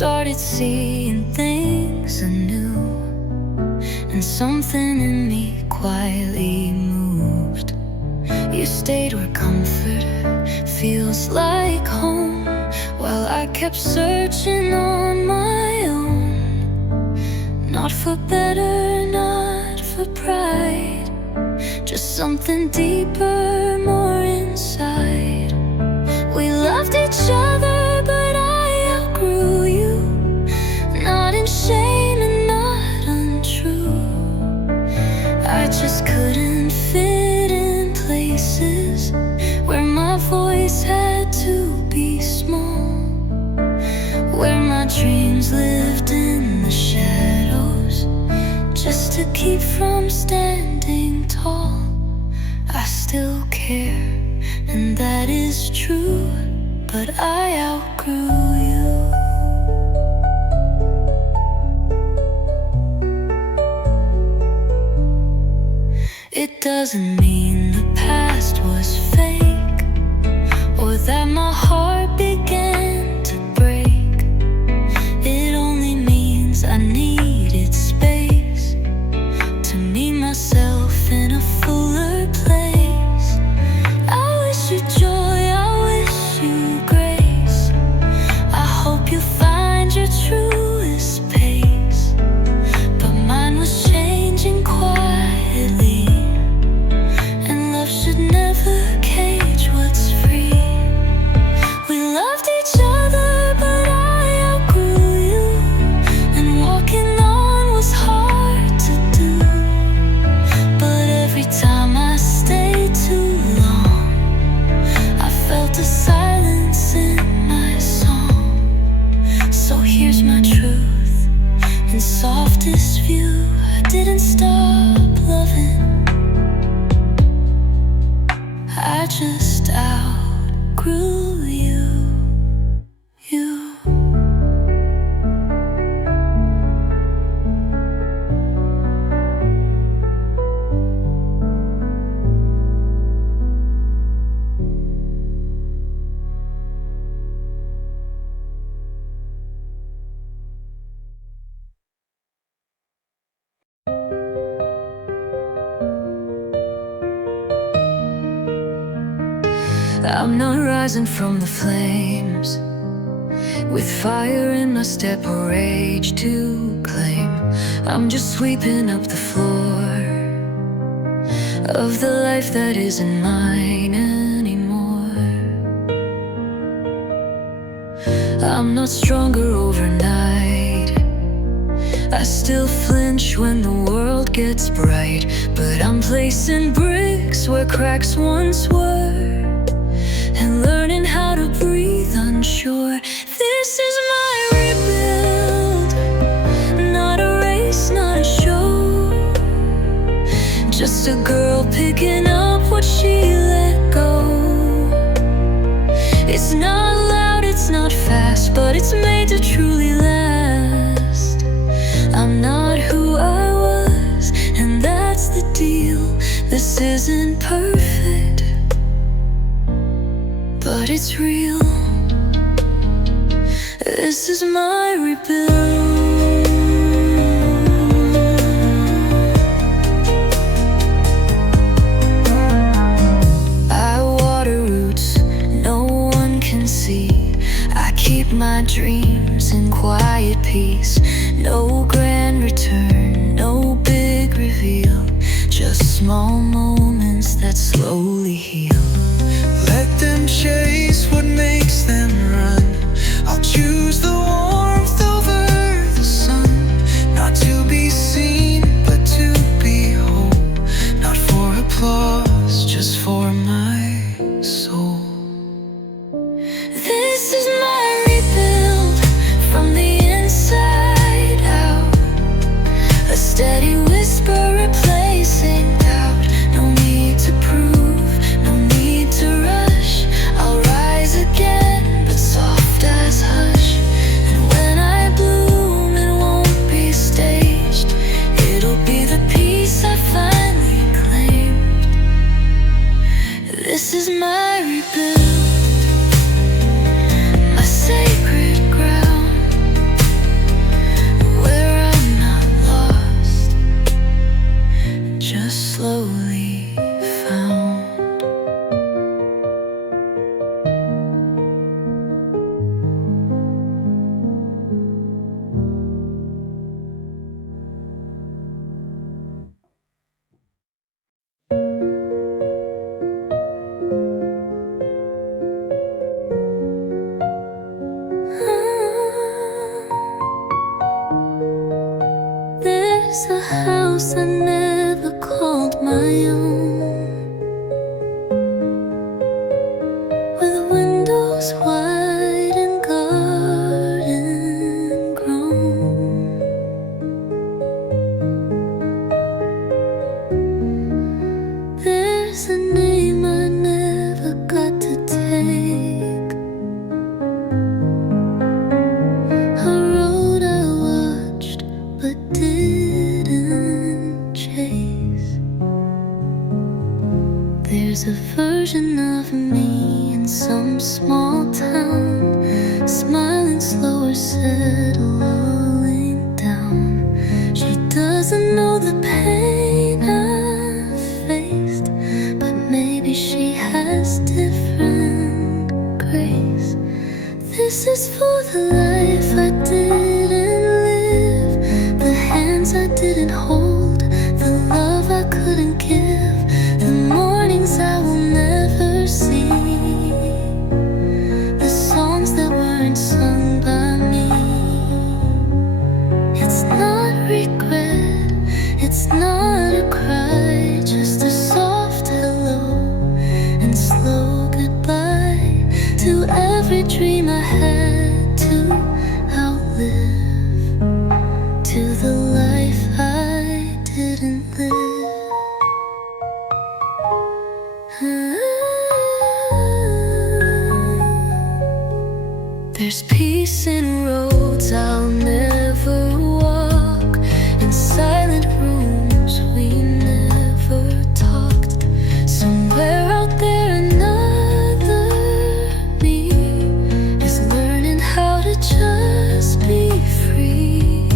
started seeing things anew, and something in me quietly moved. You stayed where comfort feels like home, while I kept searching on my own. Not for better, not for pride, just something deeper, more inside. We loved each other, but I outgrew you. Not in shame and not untrue. I just couldn't fit in places where my voice had to be small, where my dreams lived in the shadows, just to keep from standing tall. I still care, and that is true, but I outgrew you. It doesn't mean the past was fake, or that my heart began to break. It only means I needed space to meet myself in a fuller place. I wish you joy, I wish you grace. I hope you find your truest pace. But mine was changing quietly, and love should never cage what's free. We loved each other, but I outgrew you, and walking on was hard to do. But every time I stayed too long, I felt a silence in my song. So here's my truth and softest view. I didn't stop loving, I just outgrew you. I'm not rising from the flames with fire in my step or rage to claim. I'm just sweeping up the floor of the life that isn't mine anymore. I'm not stronger overnight, I still flinch when the world gets bright. But I'm placing bricks where cracks once were, and learning how to breathe unsure. This is my rebuild, not a race, not a show. Just a girl picking up what she let go. It's not loud, it's not fast, but it's made to truly last. I'm not who I was, and that's the deal. This isn't perfect, but it's real. This is my rebuild. I water roots no one can see. I keep my dreams in quiet peace. No grand return, no big reveal, just small moments that slowly heal. Let them chase what makes them run. I'll choose the warmth over the sun. Not to be seen, but to be whole. Not for applause, just for my soul. This is my rebuild from the inside out. A steady whisper replacing doubt. No need to prove, no need to rush. I'll rise again, but soft as hush. And when I bloom, it won't be staged. It'll be the peace I finally claimed. This is my rebuild. There's a house I never called my own, with windows wide and garden grown. There's a name I never got to take, a road I watched but didn't chase. There's a version of me in some small town, smiling slower, settling down. She doesn't know the pain I've faced, but maybe she has different grace. This is for the life I didn't live, the hands I didn't hold, the love I couldn't give, the mornings I will never see, the songs that weren't sung by me. It's not regret, it's not a cry, just a soft hello and slow goodbye to every dream I had to outlive, to the life I didn't live. There's peace in roads I'll never walk, in silent rooms we never talked. Somewhere out there another me is learning how to just be free.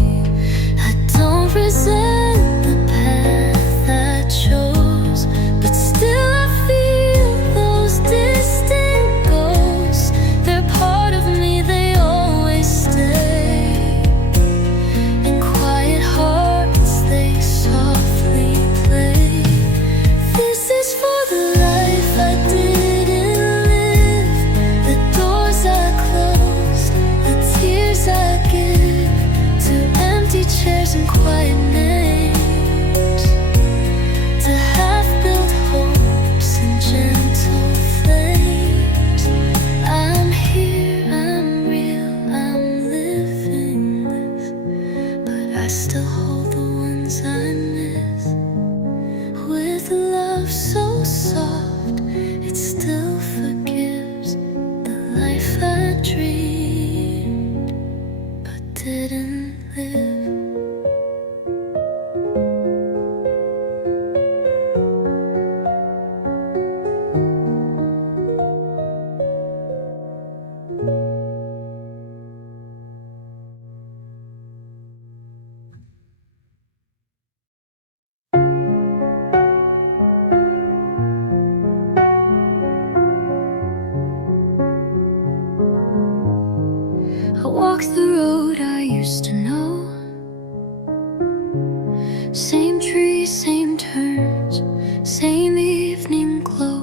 I don't resent the path I chose, but still I feel those distant ghosts. They're part of me, they always stay. In quiet hearts they softly play. This is for the life I didn't live, the doors I closed, the tears I give, to empty chairs and quiet names, to half-built hopes and gentle flames. I'm here, I'm real, I'm living this, but I still hold the ones I miss. With love so soft, it still forgives the life I dreamed but didn't live. I walk the road I used to know, same trees, same turns, same evening glow,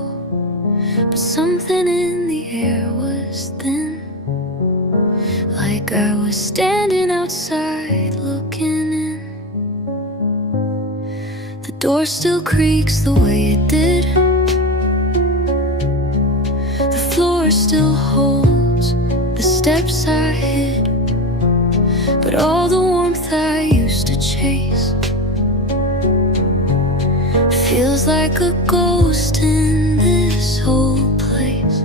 but something in the air was thin, like I was standing outside looking in. The door still creaks the way it did, the floor still holds the steps I hid, but all the warmth I used to chase feels like a ghost in this whole place.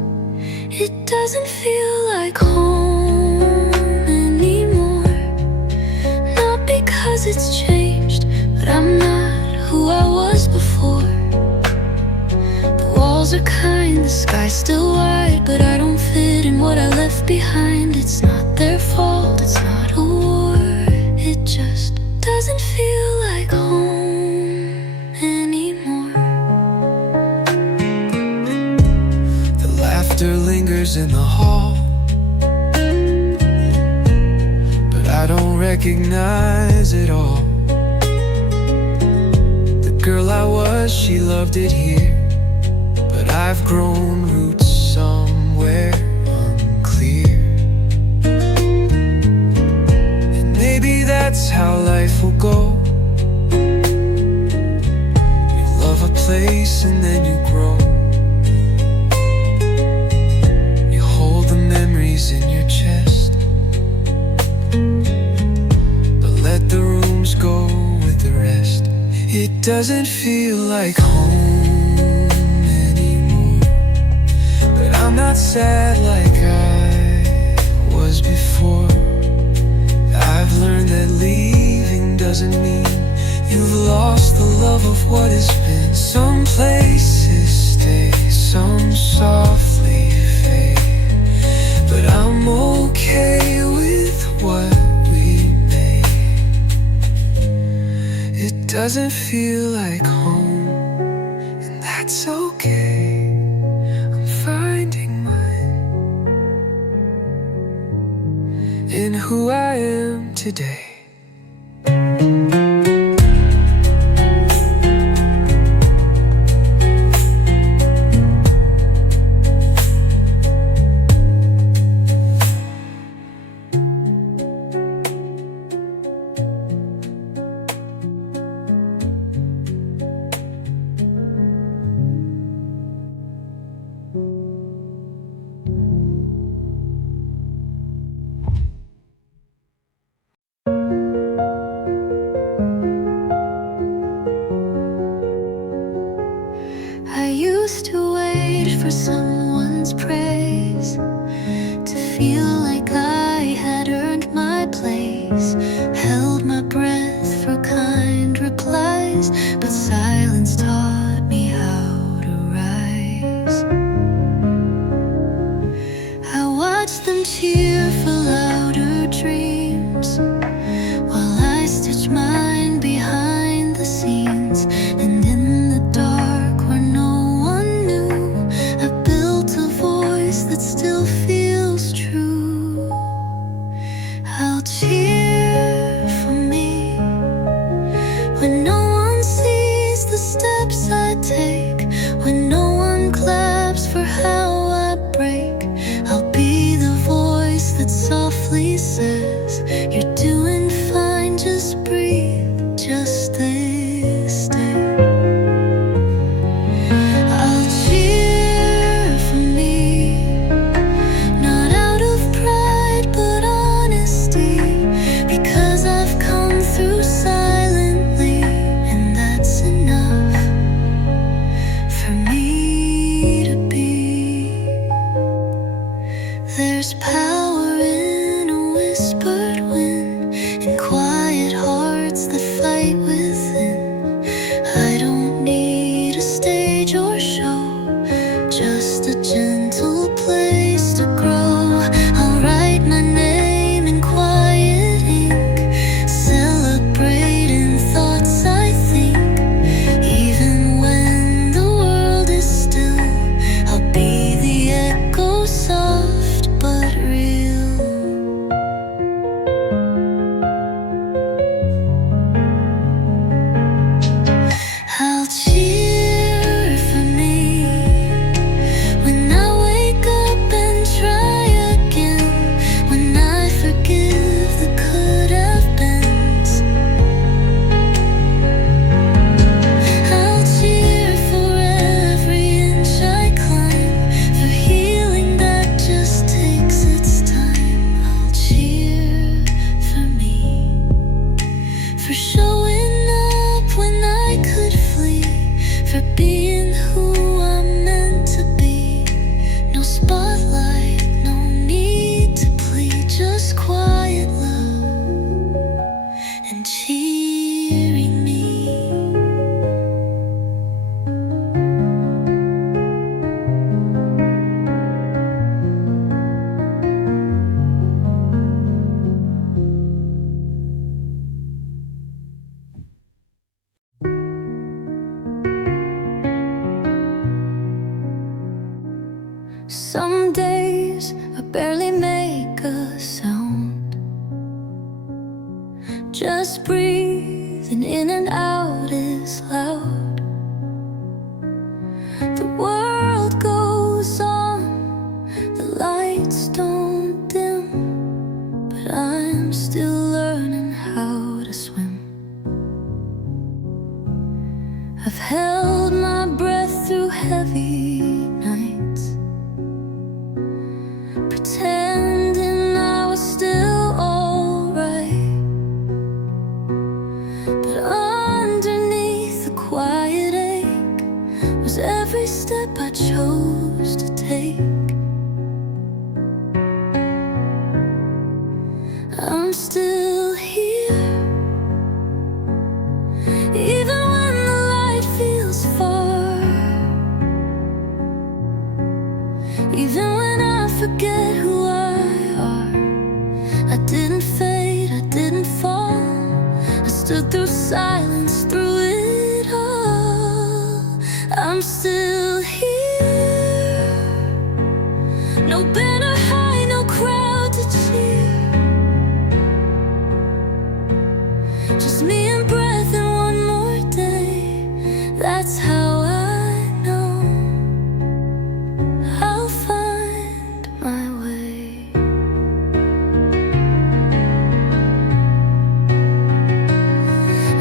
It doesn't feel like home anymore, not because it's changed, but I'm not who I was before. The walls are kind, the sky's still wide, but I don't fit in what I left behind. It's not their fault, it's not a war, it just doesn't feel like home anymore. The laughter lingers in the hall, but I don't recognize it all. The girl I was, she loved it here, but I've grown roots somewhere unclear. And maybe that's how life will go, place and then you grow. You hold the memories in your chest, but let the rooms go with the rest. It doesn't feel like home anymore, but I'm not sad like I was before. I've learned that leaving doesn't mean you've lost the love of what has been. Some places stay, some softly fade, but I'm okay with what we made. It doesn't feel like home, and that's okay. I'm finding mine in who I am today. I used to wait for someone's praise, to feel like I had earned my place. Held my breath for kind replies, but silence taught me how to rise. I watched them cheer for louder dreams, while I stitched mine behind the scenes. And in the dark where no one knew, I built a voice that still feels true. I'll cheer for me when no one sees the steps I take, when no one claps for how I break. I'll be the voice that softly says, "You're doing fine, just breathe, just this day." I'll cheer for me, not out of pride but honesty, because I've come through silently, and that's enough for me to be. There's power in a whispered wind, in quiet hearts that fight within. I don't need a stage or show, just a gentle place to grow. I'll write my name in quiet ink, celebrating thoughts I think. Even when the world is still, I'll be the echo, soft but real. I'll cheer for me when I wake up and try again, when I forgive the could have beens. I'll cheer for every inch I climb, for healing that just takes its time. I'll cheer for me, for showing up when I could flee, for being who I'm meant to be. No spotlight, no need to plead, just quiet love and cheering me. Some days I barely make a sound, just breathing in and out is loud. The world goes on, the lights don't dim, but I'm still learning how to swim. I've held my I'm still here, even when the light feels far, even when I forget who I are. I didn't fade, I didn't fall. I stood through silence, through it all. I'm still here. No banner high, no crowd to cheer, just me and breath and one more day. That's how I know I'll find my way.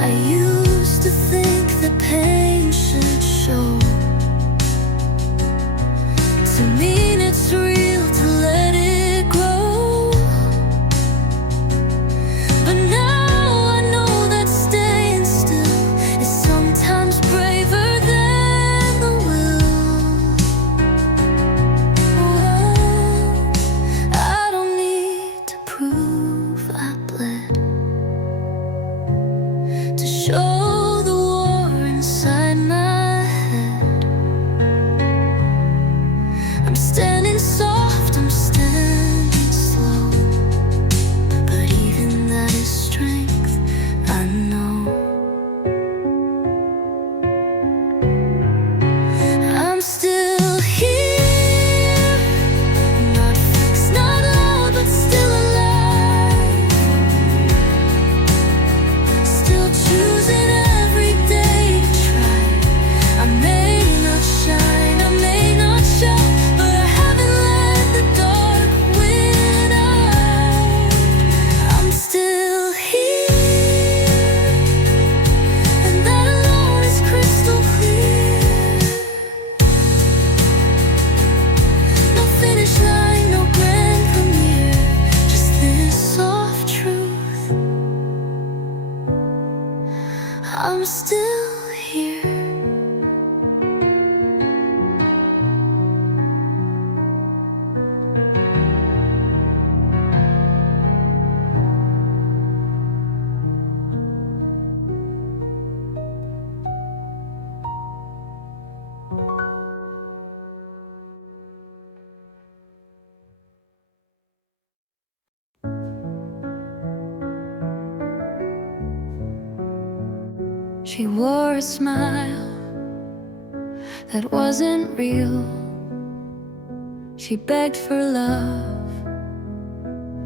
I used to think that pain should show to mean it's real, to let it grow. But now I know that staying still is sometimes braver than the will. Oh, I don't need to prove I bled, to show the war inside my head. I'm standing soft, I'm standing slow, but even that is strength, I know. I'm still here, not fixed, not loud, but still alive. Still choosing every day to try. I may not shine, I may not show, but I haven't let the dark win out. I'm still here, and that alone is crystal clear. No finish line, no grand premiere, just this soft truth. I'm still here. She wore a smile that wasn't real. She begged for love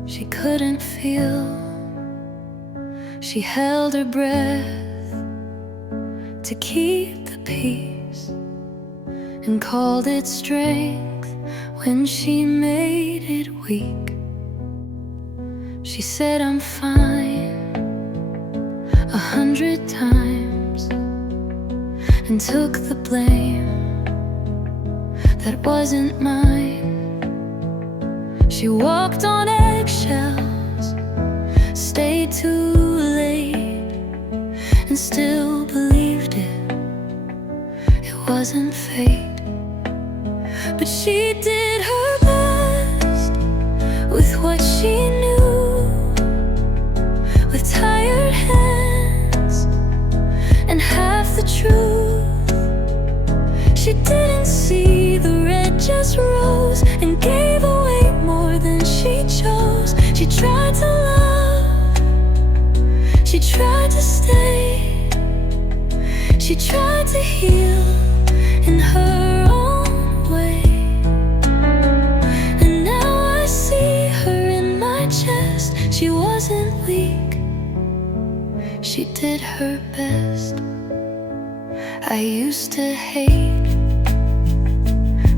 she couldn't feel. She held her breath to keep the peace, and called it strength when she made it weak. She said, I'm fine 100 times, and took the blame that wasn't mine. She walked on eggshells, stayed too late, and still believed it wasn't fate. But she did her best with what she knew, with tired hands and half the truth. She didn't see the red just rose and gave away more than she chose. She tried to love, she tried to stay, she tried to heal in her own way. And now I see her in my chest. She wasn't weak, she did her best. I used to hate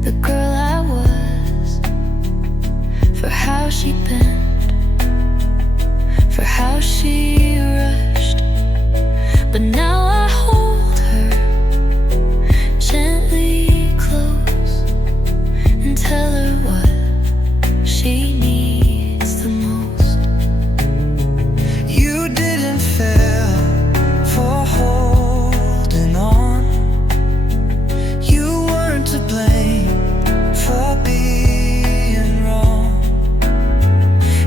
the girl I was, for how she bent, for how she rushed. But now I hold her gently close and tell her what she needs the most. You didn't fail for holding on. You weren't to blame for being wrong.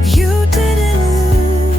You didn't lose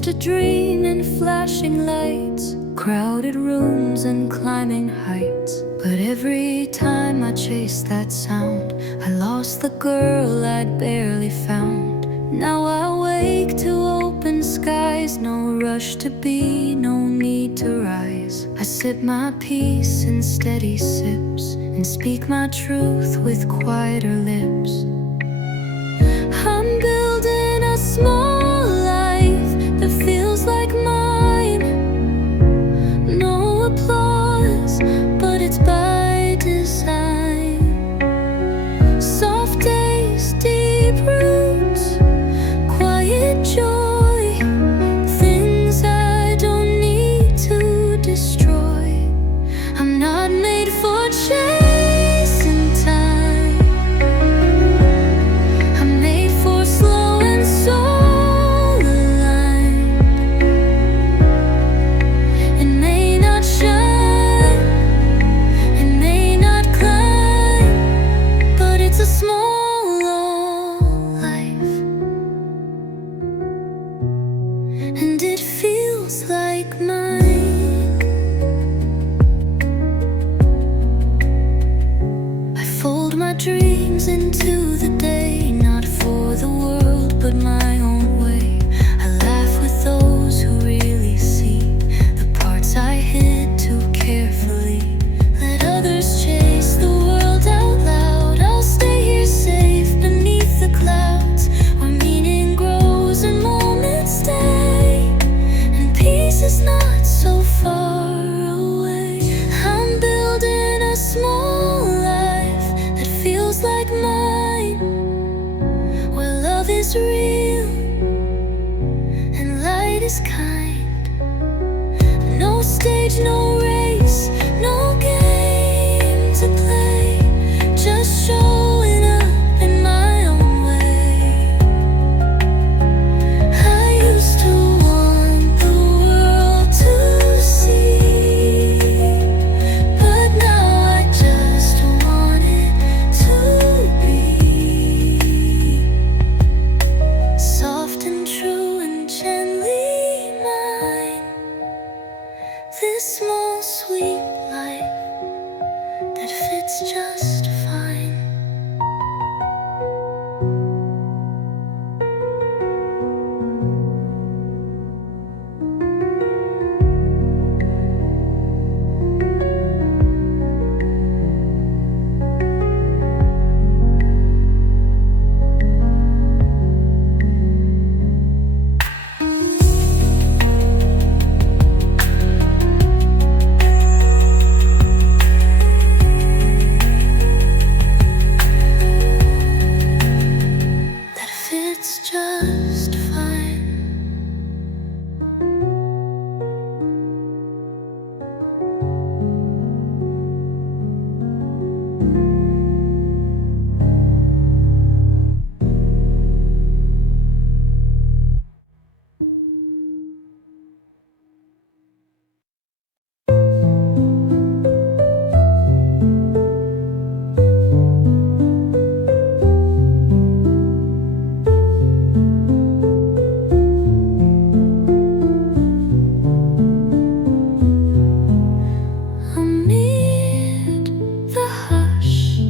used to dream in flashing lights, crowded rooms and climbing heights. But every time I chased that sound, I lost the girl I'd barely found. Now I wake to open skies, no rush to be, no need to rise. I sip my peace in steady sips and speak my truth with quieter lips. I'm building a small life that feels like mine. No applause, but it's by design. Soft days, deep roots, quiet joy, things I don't need to destroy. I'm not made for chasing time. I'm made for slow and soul aligned. It may not shine, it may not climb, but it's a small life, and it feels like mine. I fold my dreams into the day, not for the world, but my own way. I laugh with those who really see the parts I hid too carefully. Let others chase the world out loud. I'll stay here safe beneath the clouds, where meaning grows and moments stay, and peace is not so far away. I'm building a small life that feels like mine, where love is real and light is kind. No stage, no race, no game to play, just showing up in my own way. I used to want the world to see, but now I just want it to be soft and true and gently mine. This small sweet life that fits just fine. That fits just fine. Amid the hush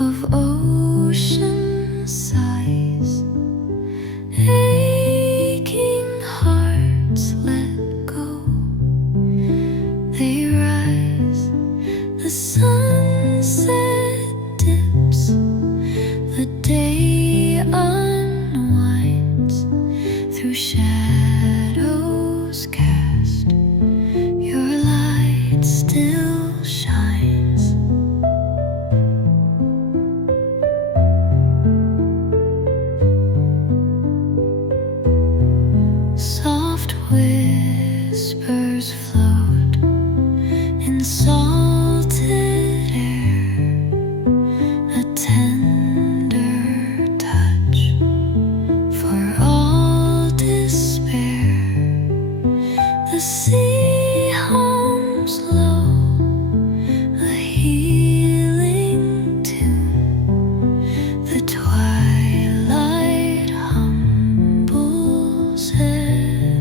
of ocean sighs, aching hearts let go. They rise, the sunset dips, the day unwinds through shadows cast. Your light still shines. Soft whispers float in salted air, a tender touch for all despair. The sea hums low, a healing tune. The twilight humbles everyone.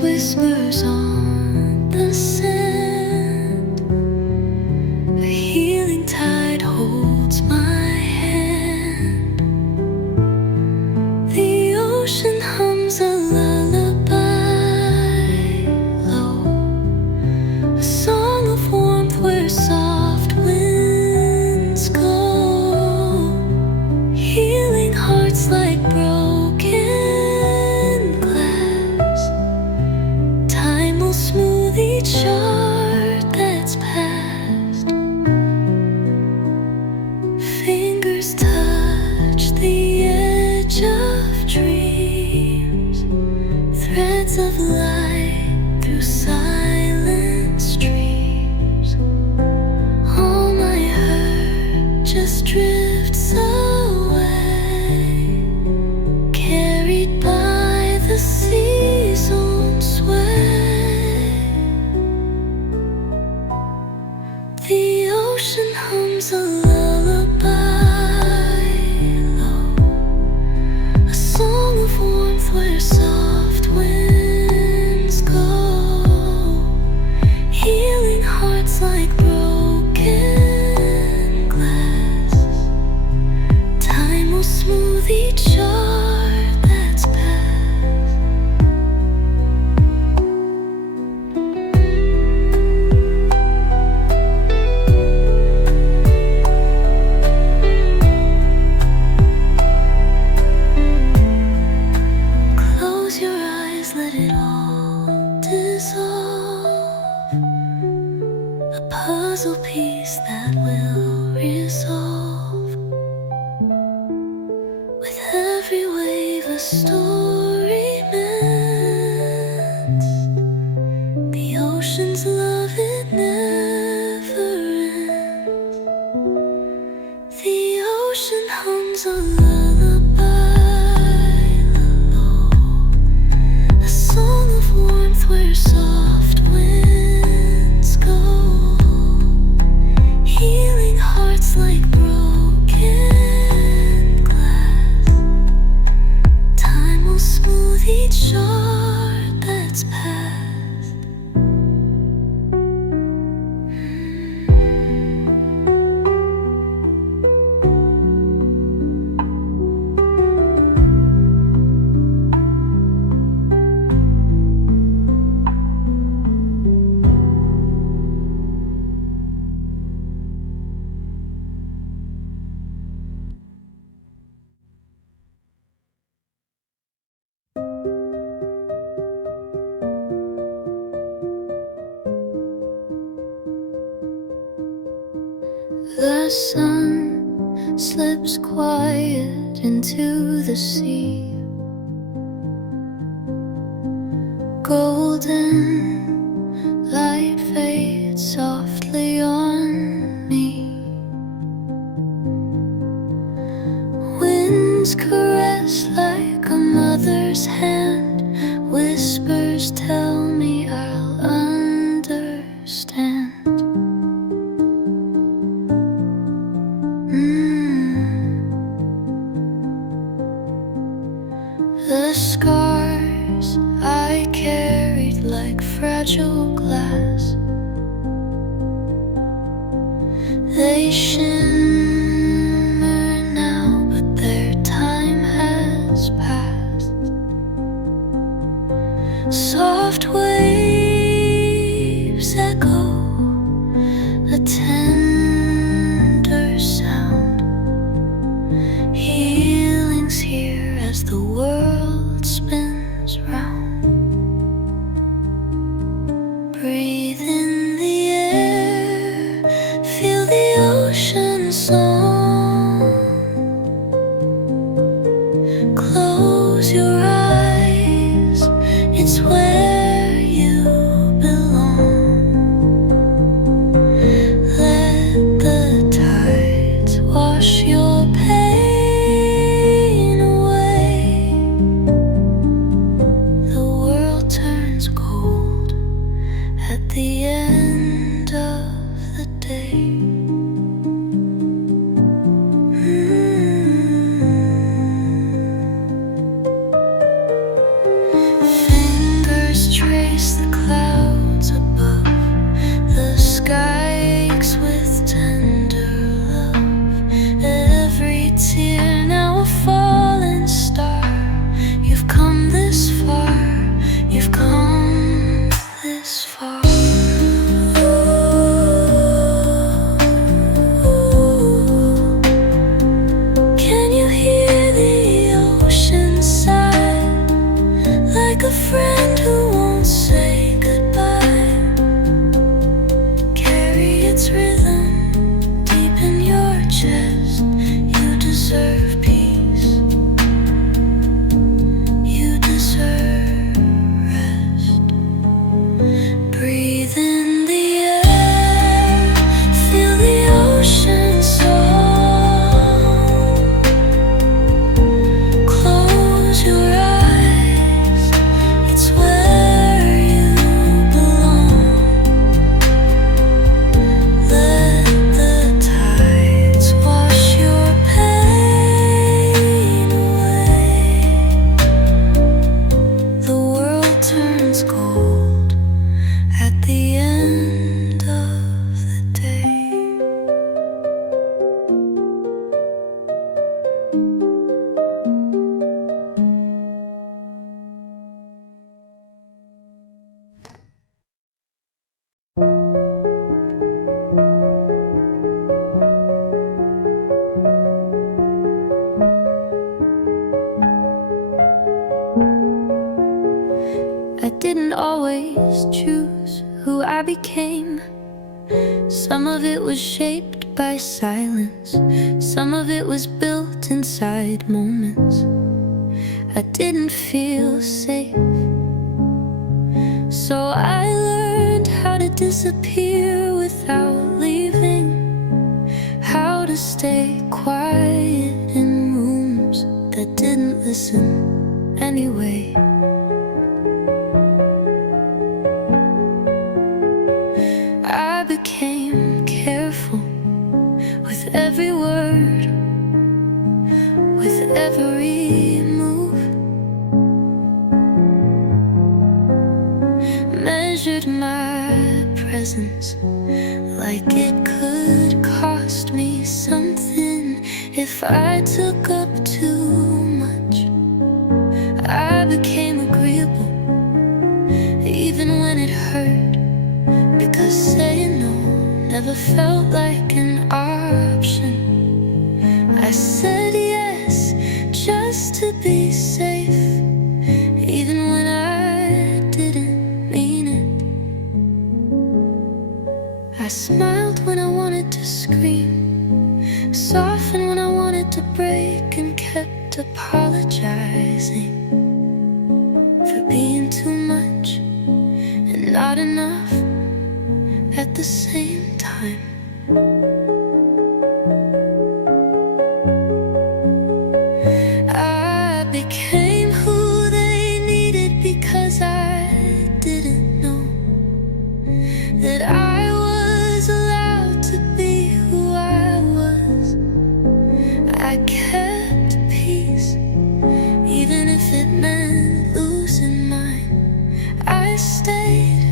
whispers on the sand. A healing tide holds my hand. The ocean hums a lullaby low, a song of warmth where soft winds go, healing hearts like broken glass. Time will smooth each heart that's past. Fingers touch the edge of dreams, threads of light through silent streams. All my hurt just drifts away, carried by the sea's own sway. The ocean hums a lullaby low, a song of warmth where soft winds go, healing hearts like broken glass. Time will smooth each heart that's past. Close your eyes, let it all dissolve. A puzzle piece that will resolve. With every wave a story mends. The ocean's love, it never ends. The ocean hums a lullaby low, a song of warmth where soft winds go, healing hearts like broken glass. Time will smooth each heart that's past. The sun slips quiet into the sea. Golden light fades softly on me. Winds caress like a mother's hand. Whispers tell me I'll understand. The scars I carried like fragile glass, they shimmer now, but their time has passed. Soft waves echo a tender sound. Healing's here as the world spins round. Breathe in the air, feel the ocean song. Close your eyes, it's where you belong. Let the tides wash your pain away. The world turns cold at the end of the day. Fingers trace didn't always choose who I became. Some of it was shaped by silence, some of it was built inside moments I didn't feel safe. So I learned how to disappear without leaving, how to stay quiet in rooms that didn't listen anyway. I became careful with every word, with every move, measured my presence like it could cost me something if I took up too much. I became agreeable even when it hurt, because saying no never felt like an option. I said yes just to be safe, even when I didn't mean it. I smiled when I wanted to scream, softened when I wanted to break, and kept apologizing for being too much and not enough at the same time. I became who they needed because I didn't know that I was allowed to be who I was. I kept peace even if it meant losing mine. I stayed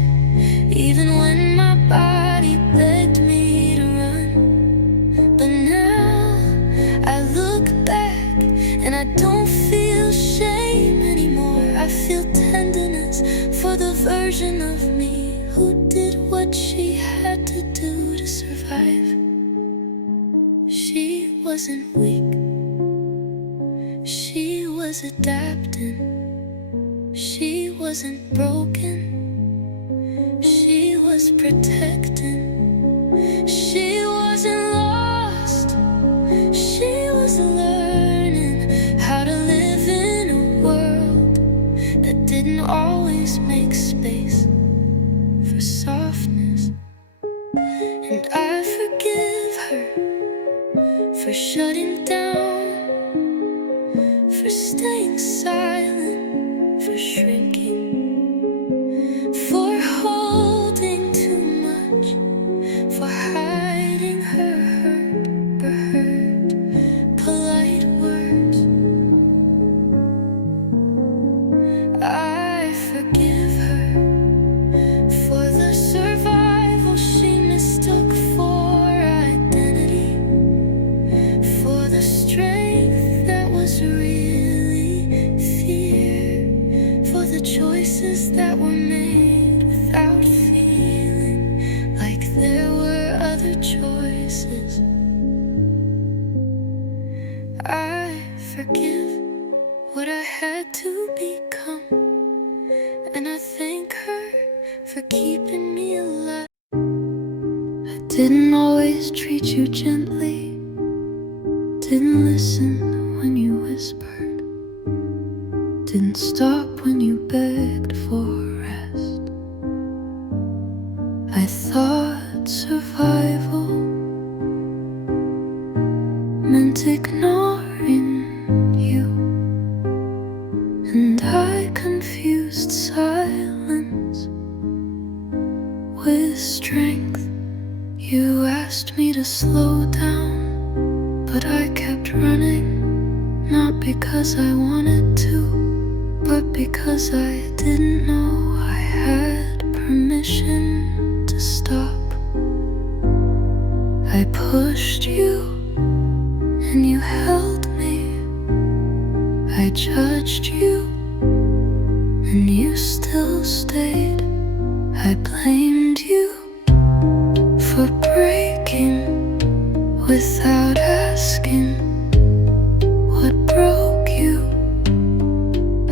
even when my body begged me to run. But now I look back and I don't feel shame anymore. I feel tenderness for the version of me who did what she had to do to survive. She wasn't weak, she was adapting. She wasn't broken, she was protecting. She wasn't lost, she was learning how to live in a world that didn't always make space for softness. And I forgive her for shutting down, for staying silent, for shrinking, for holding too much, for hiding her hurt, polite words. I forgive her for the survival she mistook for identity, for the strength that was really fear, for the choices that were made without feeling like there were other choices. I forgive what I had to become, and I thank her for keeping me alive. I didn't always treat you gently, didn't listen when you whispered, didn't stop when you begged for rest. I thought survival meant ignoring you, and I confused silence with strength. You asked me to slow down, but I kept running, not because I wanted to, but because I didn't know I had permission to stop. I pushed you and you held me. I judged you and you still stayed. I blamed you for breaking without asking what broke you.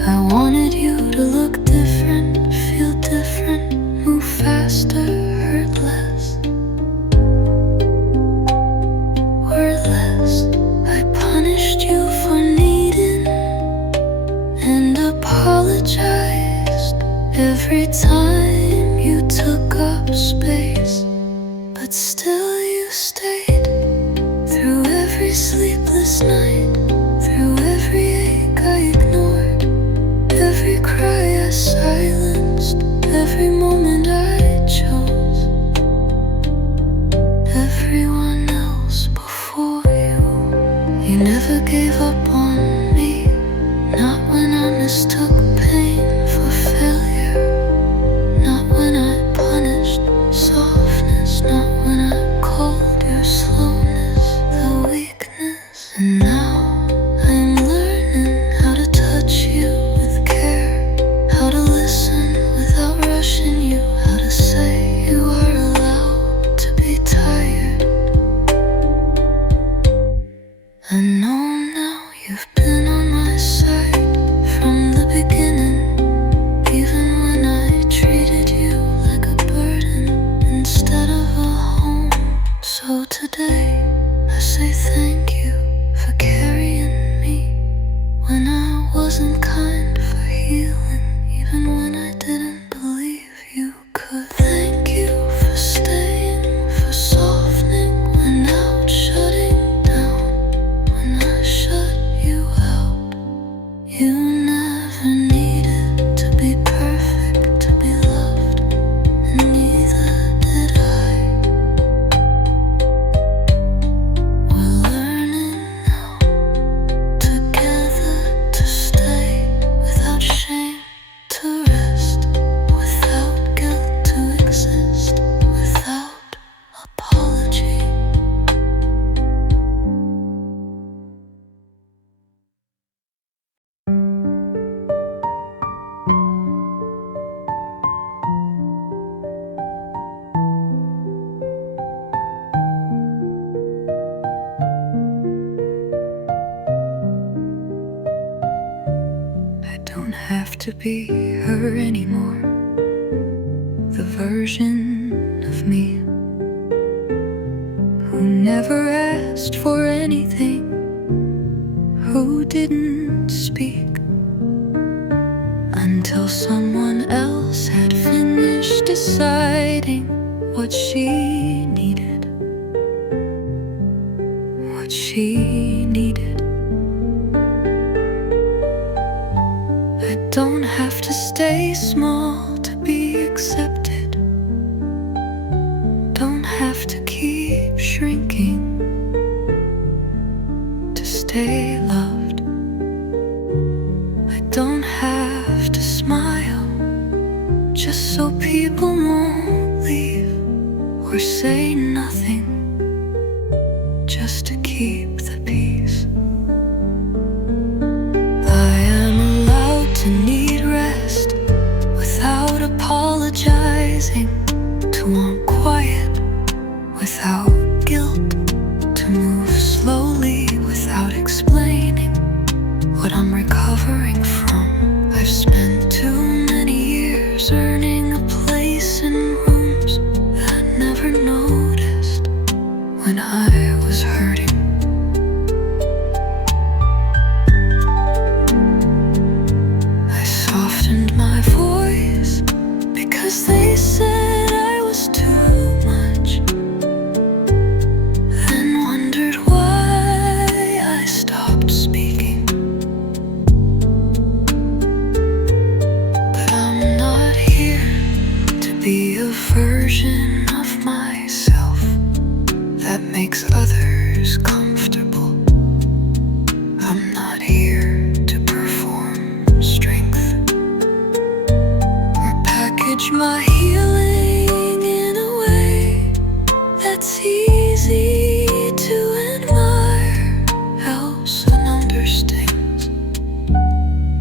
I wanted you to look different, feel today. I say thank you for carrying me when I wasn't kind, for healing even when I didn't believe you could. Thank you for staying, for softening when out, shutting down when I shut you out. You never needed to be perfect to be loved, and neither did I. We're learning now, together, to stay without shame, to rest without guilt, to exist without apology. I don't have to be her anymore, the version of me who never asked for anything, who didn't speak until someone else had finished deciding what she needed, what she needed. I don't have to stay small to be accepted, don't have to keep shrinking to stay loved. I don't have to smile just so people won't leave, or say nothing just to keep the peace. I am allowed to need rest without apologizing, to want quiet without guilt, to move slowly without explaining what I'm recovering from. I've spent too many years earning a place in rooms that I never noticed when I was hurting. I softened my voice because they said I was too much, then wondered why I stopped speaking. But I'm not here to be a version of myself that makes others comfortable. I'm not here to perform strength or package my healing in a way that's easy to admire, helps and understands.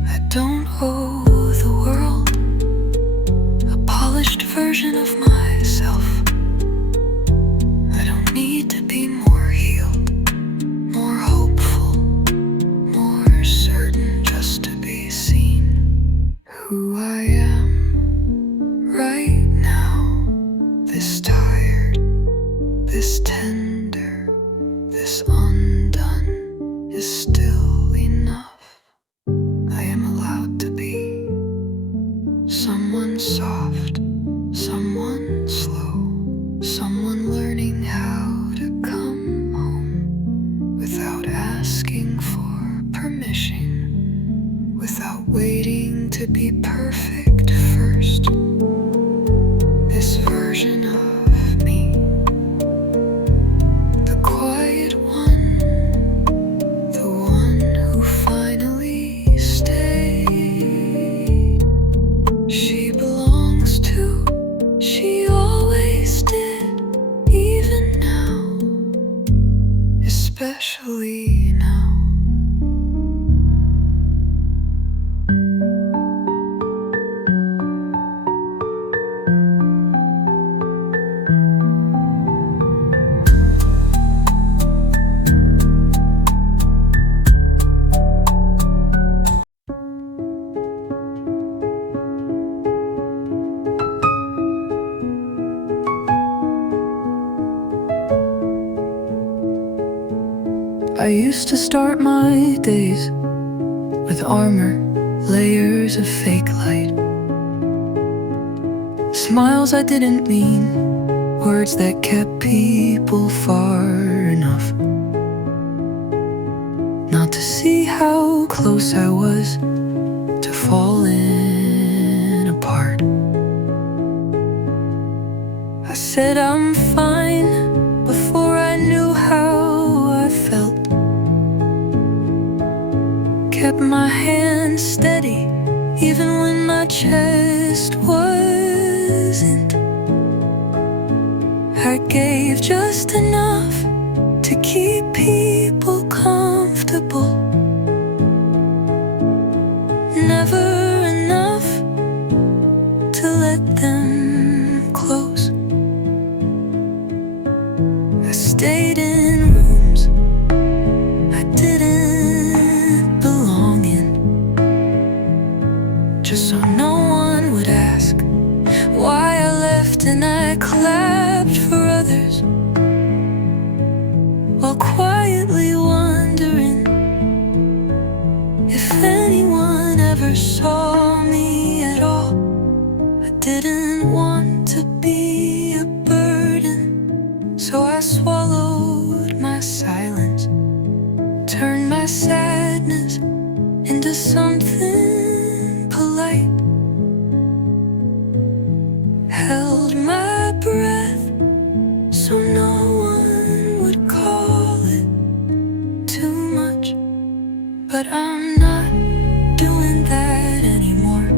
I don't owe the world a polished version of myself. I don't need to be more healed, more hopeful, more certain just to be seen. Who I am right now, this tired, this tender, this undone, is still enough. I am allowed to be someone soft, someone slow, someone learning how to come home without asking for permission, without waiting to be perfect first. This version of me, the quiet one, the one who finally stayed. She belongs to, she always did, even now, especially now. I used to start my days with armor, layers of fake light, smiles I didn't mean, words that kept people far enough not to see how close I was to falling apart. I said I'm fine before I knew how I felt, kept my hand steady even when my chest wasn't. I gave just enough to keep people comfortable, never enough to let them close. I stayed in rooms I didn't belong in, just so no one would ask why I left, and I clapped for others while quietly wondering if anyone ever saw me at all. I didn't want to be a burden, so I swallowed my silence, turned my sadness into something polite, held my breath so no one would call it too much. But I'm not doing that anymore.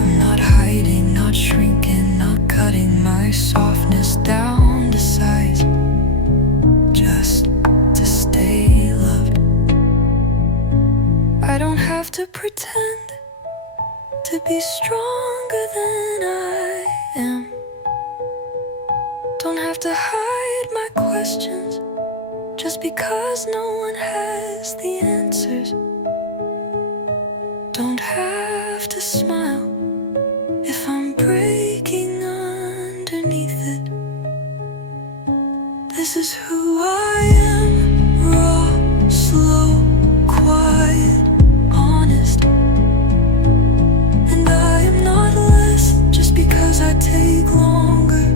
I'm not hiding, not shrinking, not cutting my softness down to size, just to stay loved. I don't have to pretend to be stronger than I am. Don't have to hide my questions just because no one has the answers. Don't have to smile if I'm breaking underneath it. This is who I am, raw, slow, quiet, honest. And I am not less just because I take longer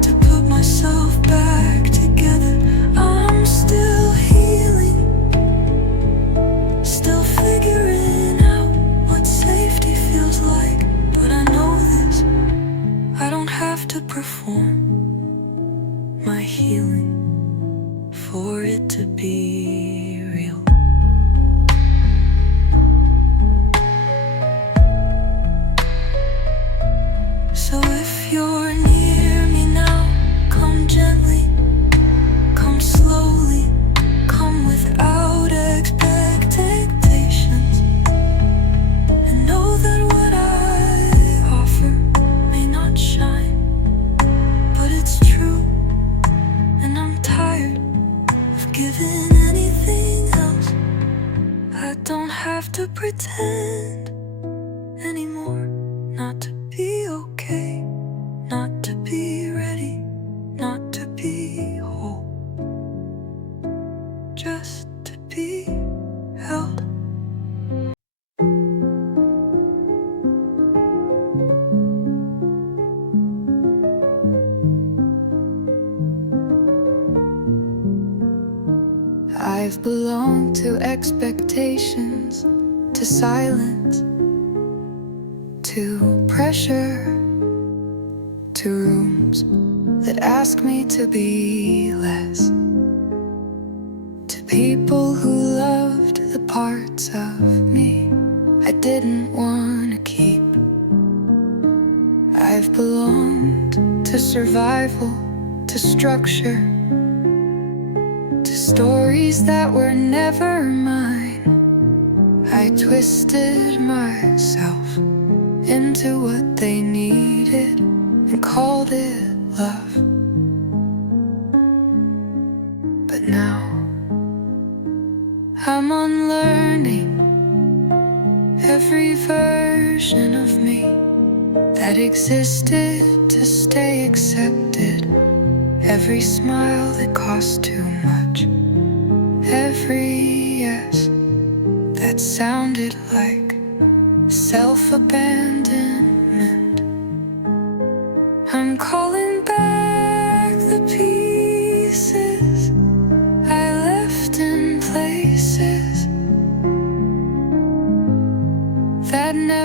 to put myself back together. I'm still healing, still figuring out what safety feels like. But I know this, I don't have to perform my healing for it to be real. So if you're near me now, come gently, come slowly, come without expectations, and know that what I offer may not shine, but it's true, and I'm tired of giving anything else. I don't have to pretend anymore, not to be okay, not to be ready, not to be whole, just to be held. I've belonged to expectations, to silence, to pressure, to rooms that ask me to be less, to people who loved the parts of me I didn't want to keep. I've belonged to survival, to structure, to stories that were never mine. I twisted myself into what they needed and called it love. But now I'm unlearning every version of me that existed to stay accepted, every smile that cost too much,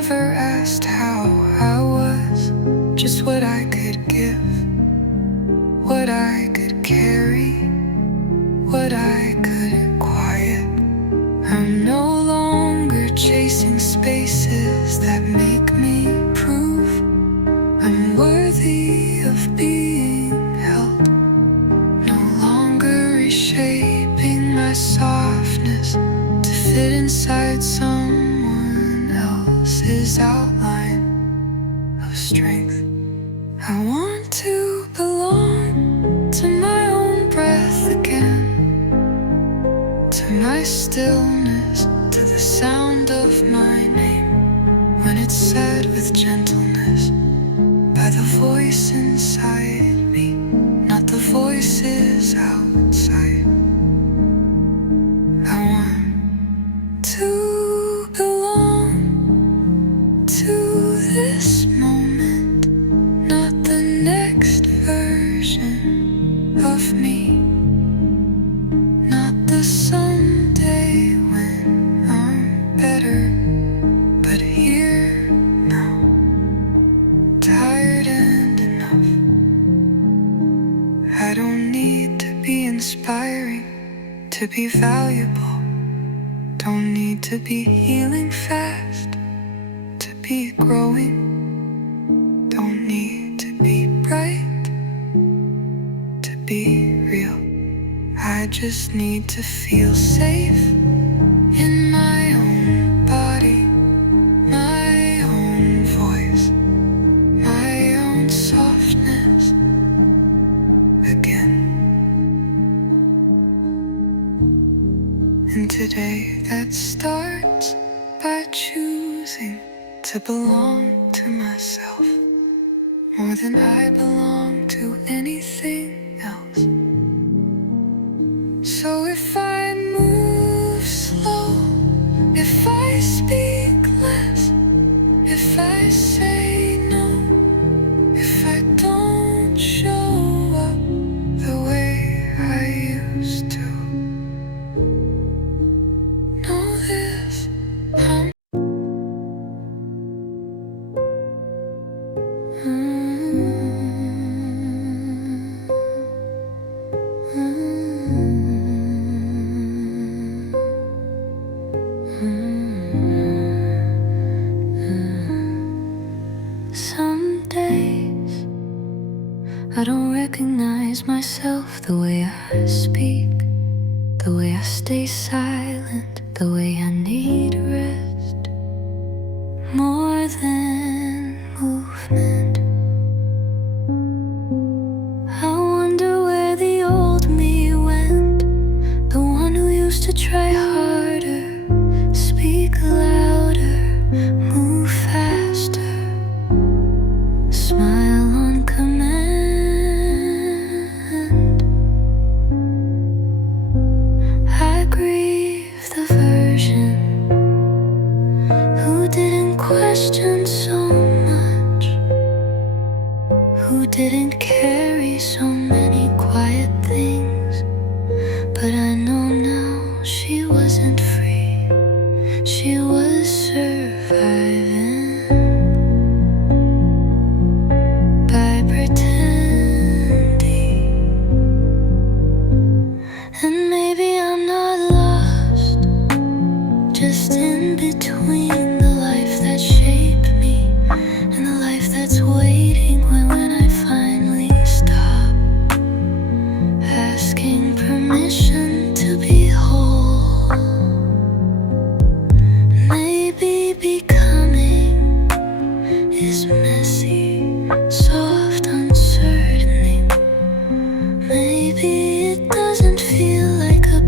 never asked how I was, just what I could give, what I could carry, what I couldn't quiet. I'm no longer chasing spaces that make me prove I'm worthy of being held. No longer reshaping my softness to fit inside someone else's outline of strength. I want to belong to my own breath again, to my stillness, to the sound of my name when it's said with gentleness by the voice inside me, not the voices outside. I want to belong to this moment, not the next version of me, not the someday when I'm better, but here now, tired and enough. I don't need to be inspiring to be valuable. Don't need to be healing fast to be growing. Don't need to be bright to be real. I just need to feel safe in my own body, my own voice, my own softness again. And today that starts by choosing to belong to myself more than I belong to anything else. So if I move slow, if I speak less, if I say no, if I don't show up the way I used to, know this, I'm Some days I don't recognize myself, the way I speak, the way I stay silent, the way I need rest more than movement. I wonder where the old me went, the one who used to try harder, speak louder, move faster, smile on command. I grieve the version who didn't question so much, who didn't carry so many quiet things. But I know now she wasn't free, she was surviving by pretending. And maybe I'm not lost, just in between the life that shaped me and the life that's waiting when I finally stop asking permission to be whole. Maybe becoming is messy, soft, uncertain. Maybe it doesn't feel like a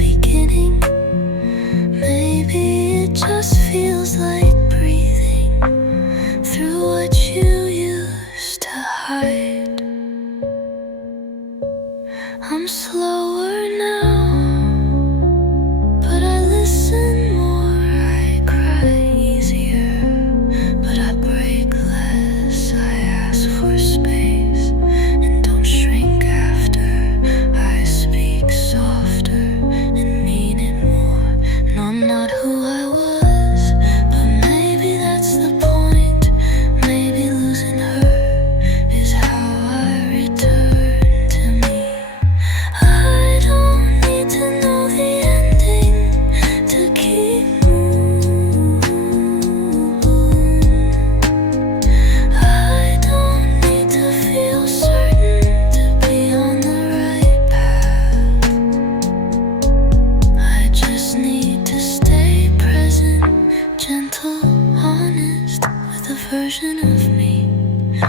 version of me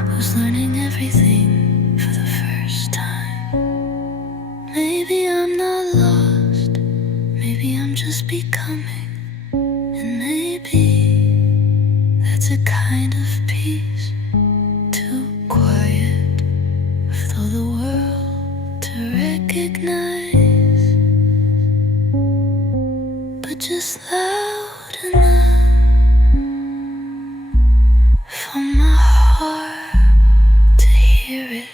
who's learning everything for the first time. Maybe I'm not lost, maybe I'm just becoming. And maybe that's a kind of peace, too quiet for the world to recognize, but just loud enough for my heart to hear it.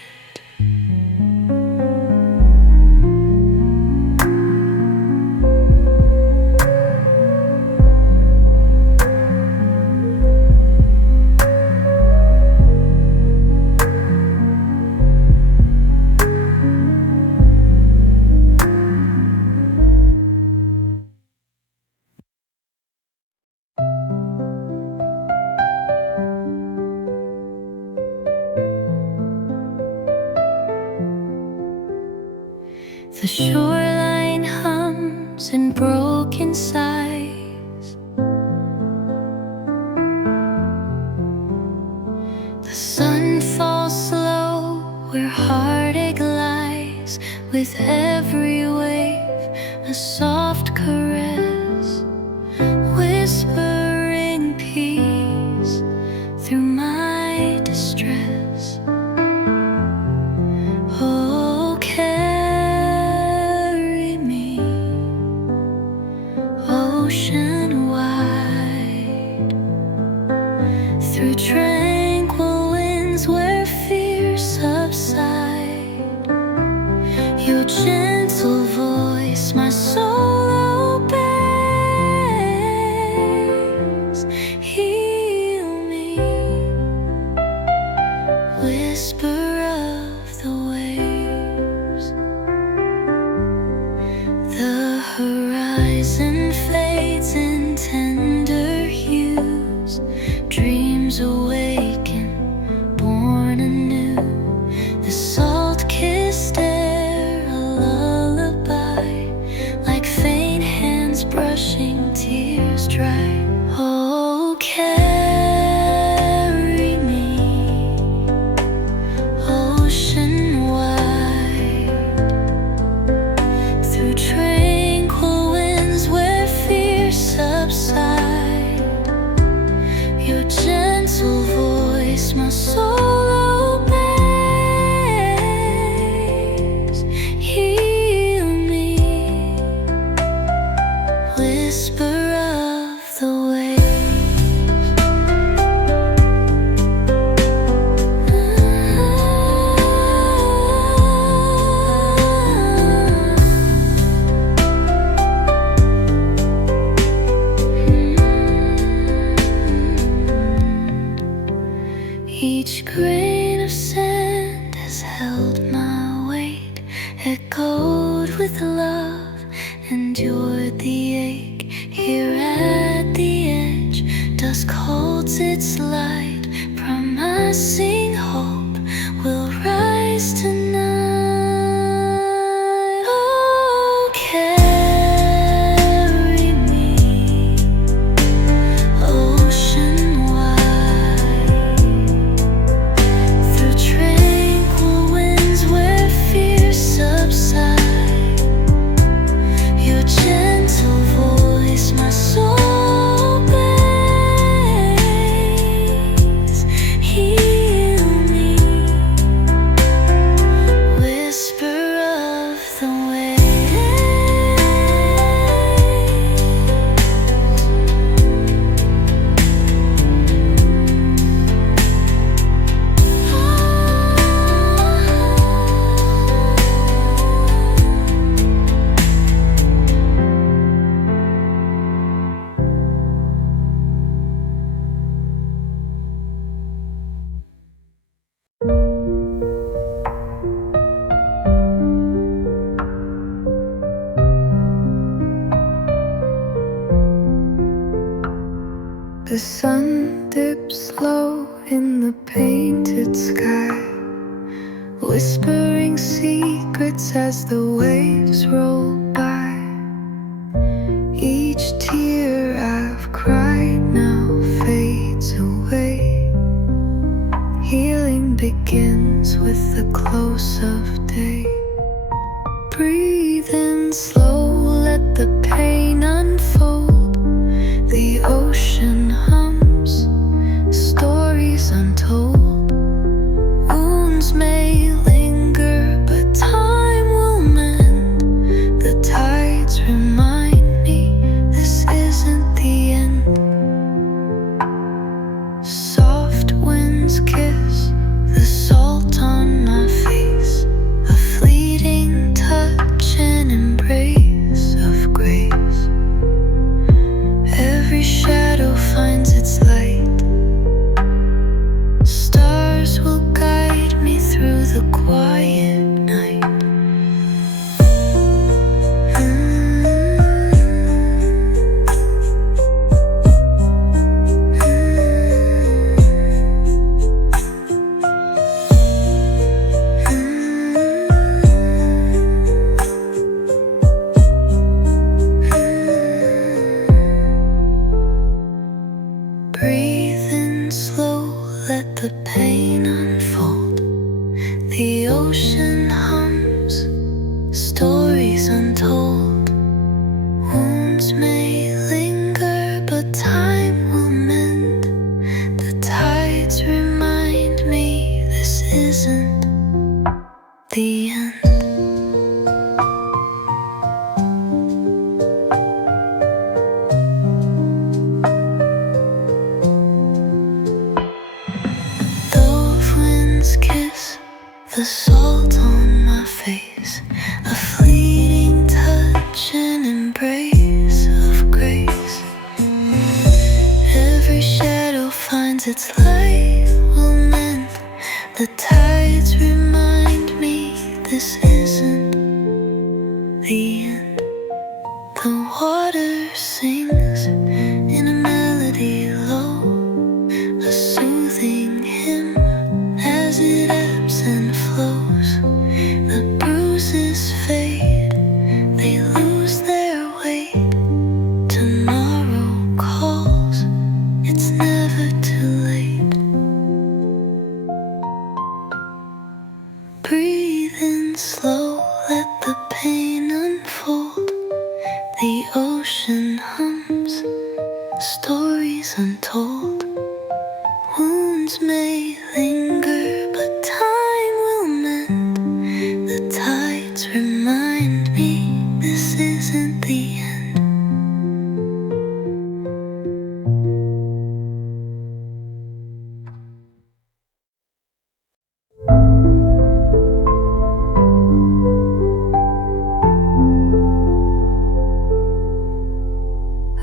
The shoreline hums in broken sighs. The sun falls slow where heartache lies. With every wave, a soft caress, whispering peace through my distress. Oh, ocean wide, through tranquil winds where fears subside. Your gentle voice my soul obeys. Heal me, whisper of the waves. The horizon fades in tender hues. Dreams awaken, born anew. The salt-kissed air, a lullaby, like faint hands brushing tears dry. Oh, carry me, ocean wide, through tranquil winds where fears subside. Your gentle voice my soul obeys. Heal me, whisper of the waves. Each grain of sand has held my weight, echoed with love, endured the ache. Here at the edge, dusk holds its light, promising hope will rise tonight. Oh, carry me, ocean wide, through tranquil winds where fears subside. Your gentle voice my soul obeys. Heal me, whisper of the The sun dips low in the painted sky, whispering secrets as the waves roll by. Each tear I've cried now fades away. and slow, let the pain unfold. The ocean hums, stories untold. Wounds may linger, but time will mend. The tides remind me this isn't the end. Soft winds kiss the salt on my face, a fleeting touch and embrace of grace. Every shadow finds its light. Stars will guide me through the quiet night. Breathe in slow, let the pain unfold. The ocean hums, stories untold. Wounds may linger, but time will mend. The tides remind me this isn't the end. Kiss the salt on my face, a fleeting touch and embrace of grace. Every shadow finds its light will mend. The tides remind me this isn't the end. The water sings in a melody low, a soothing hymn as it ebbs and flows. The bruises fade, they lose their weight. Tomorrow calls, it's never too late. Breathe in slow, let the pain unfold. The ocean hums, stories untold. Wounds may linger, but time will mend. The tides remind me this isn't the end.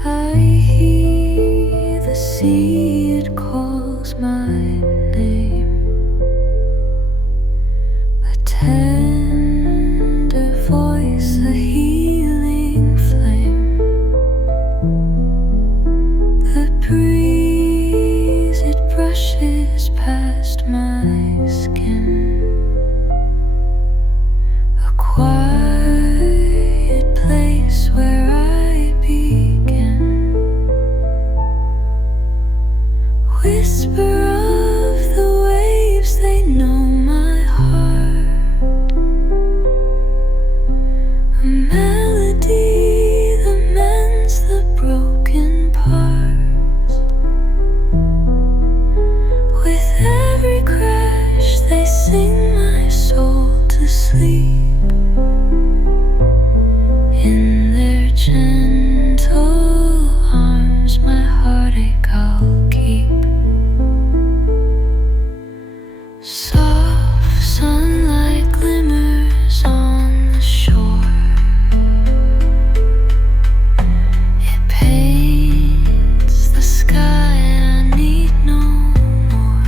I hear the sea, it calls my name. A tender voice, a healing flame. The breeze, it brushes past my skin. A quiet place where I begin. Whisper of the waves, they know my heart. A melody that mends the broken parts. With every crash, they sing my soul to sleep. In their gentle arms, my heartache I'll keep. Soft sunlight glimmers on the shore. It paints the sky, I need no more.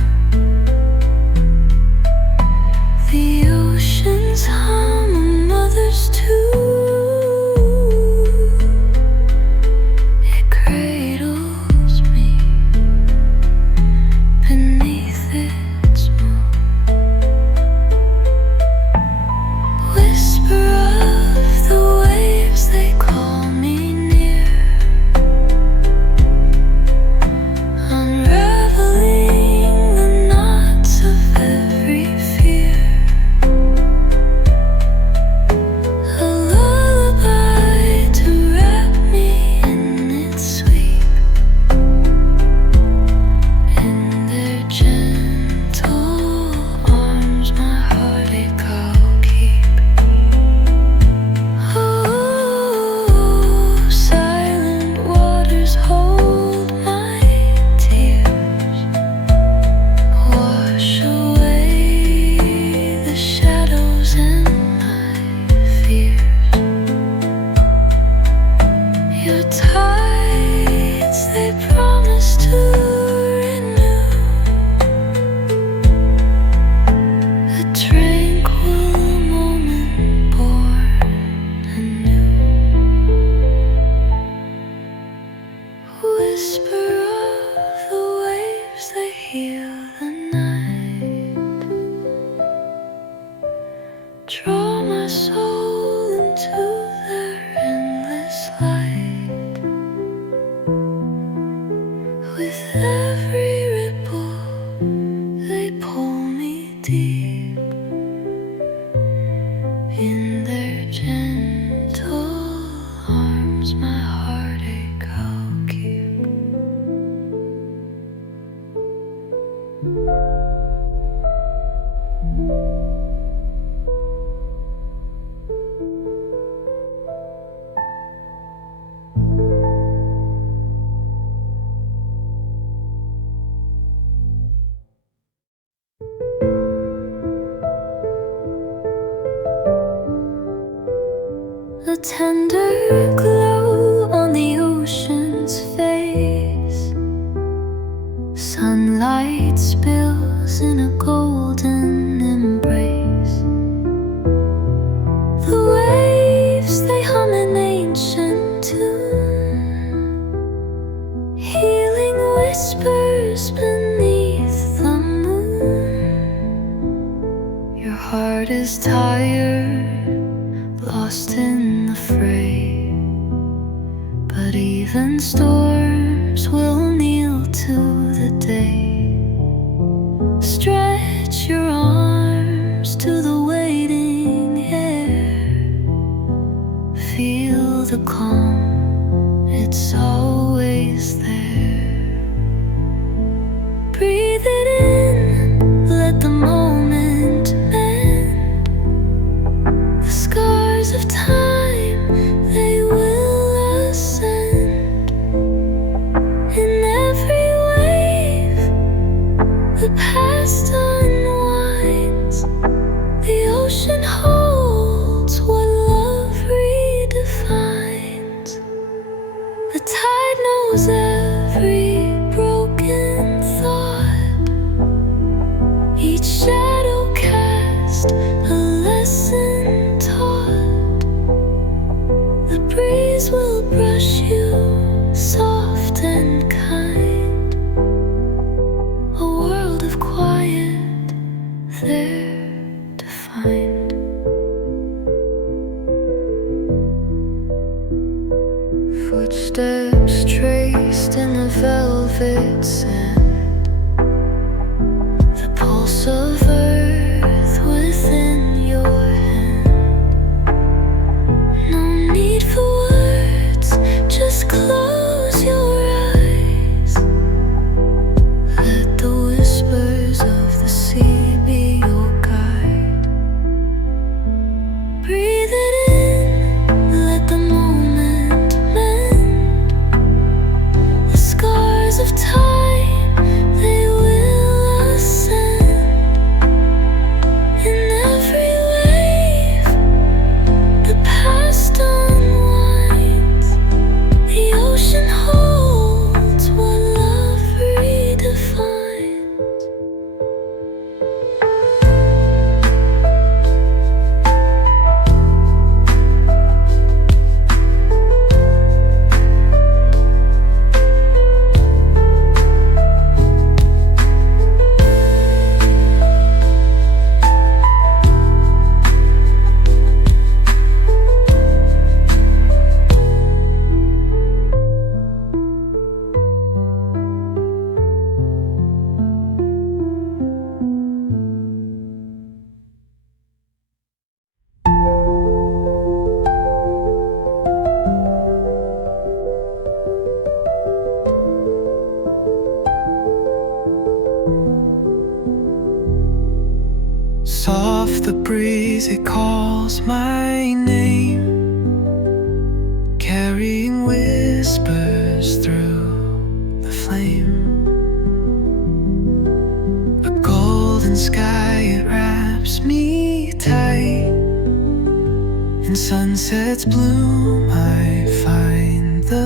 The ocean's hum, a mother's tune. Your tides, they promise to renew a tranquil moment born anew. Whisper of the waves, they heal the night. Draw my soul into their endless light. With every ripple, they pull me deep in their gentle arms. My heartache I'll keep. The tender glow on the ocean's face, sunlight spills in a golden embrace. The waves, they hum an ancient tune, healing whispers beneath the moon. Your heart is tired, lost in the fray, but even storms will kneel to the day. Stretch your arms to the waiting air. Feel the calm, it's always there. Breathe it in, let the moment mend. The scars of time, they will ascend. In every wave, the past unwinds. The ocean holds what love redefines. The tide knows every broken thought. Each shadow cast, a lesson taught. The breeze will brush you soft and kind. A world of quiet there to find. Footsteps traced in the velvet sand. The pulse of earth within your hand. No need for words, just close your eyes. Let the whispers of the sea be your guide. Breathe it in, let the moment mend. The scars of time, they will ascend. In every wave, the past unwinds. The ocean holds what love redefines. Soft the breeze, it calls my name, carrying whispers through the flame. A golden sky, it wraps me tight. In sunset's bloom, I find the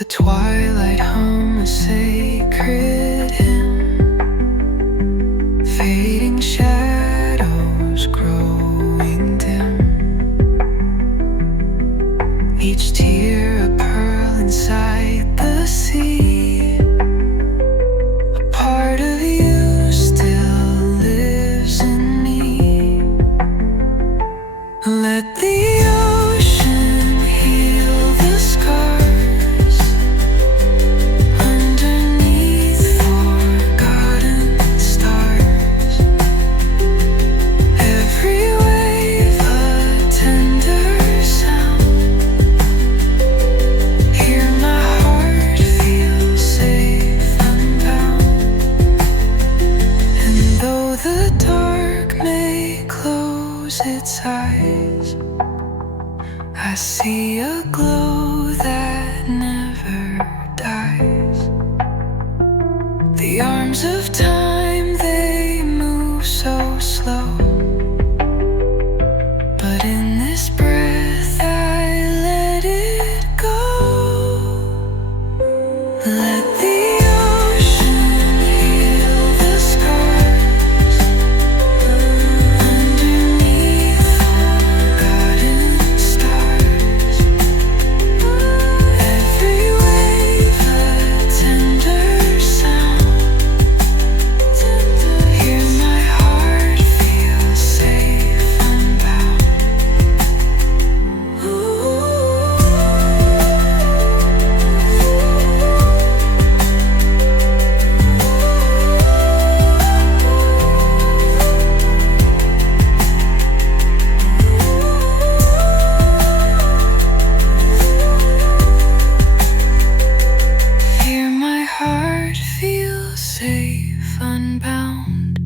The twilight hum a sacred hymn, fading shadows growing dim, each tear a pearl inside the sea. A part of you still lives in me. Let the ocean heal the scars underneath forgotten stars. Every wave a tender sound. Hear my heart feel safe and bound. And though the dark may close its eyes, I see a glow that never dies. The arms of time, they move so slow, but in this breath I let it go. Let the ocean heal the scars underneath forgotten stars. Every wave a tender sound. Hear my heart feel safe and bound. Hear my heart feel safe, unbound.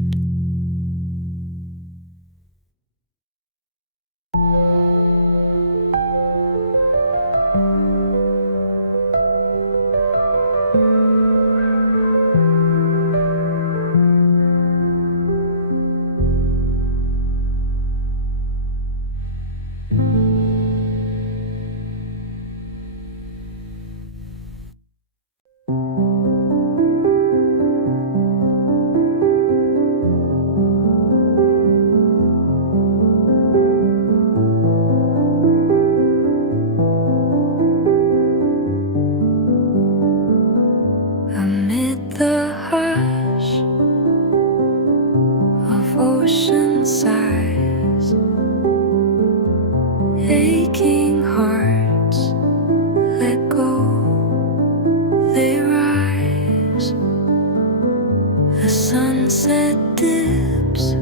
Amid the hush of ocean sighs, aching hearts let go, they rise. The sunset dips,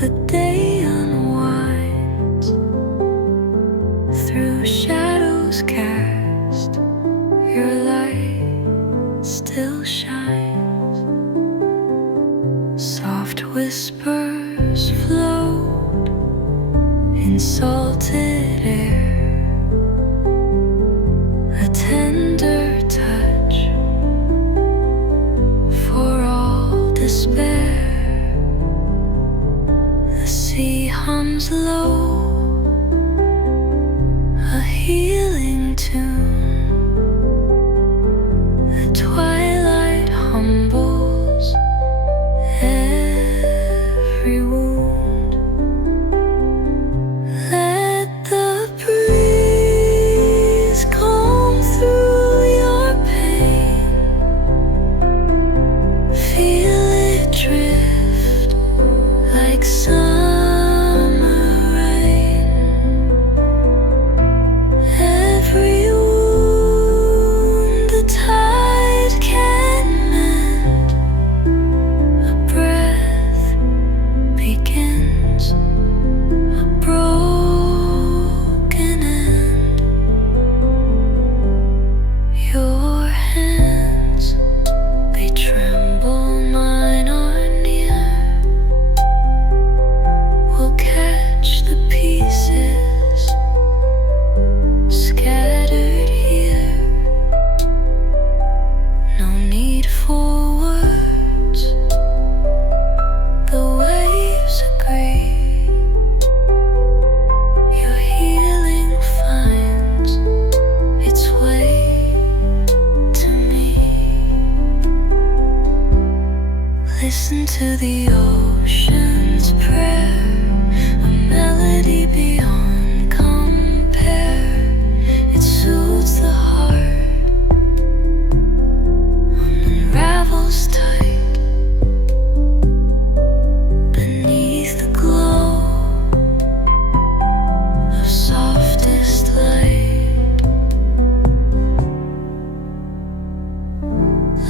the day unwinds, through shadows cast, your light still shines. Soft whispers float in salted air, a tender touch for all despair. The sea hums low, a healing tune, to the ocean's prayer, a melody beyond compare. It soothes the heart, unravels tight beneath the glow of softest light.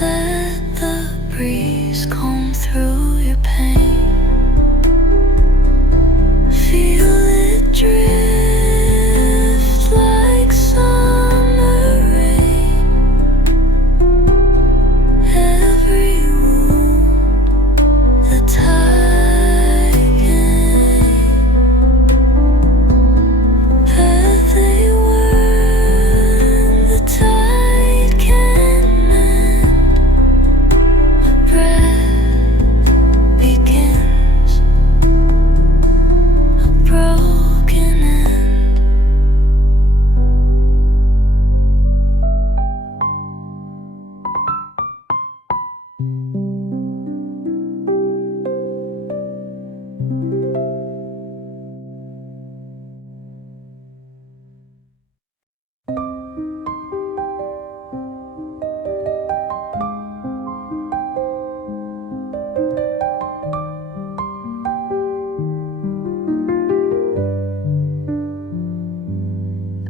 Let the breeze comb through your pain. Feel it drift like summer rain. Every wound the tide gain. Path they were, the tide can mend. Breath begins a broken end.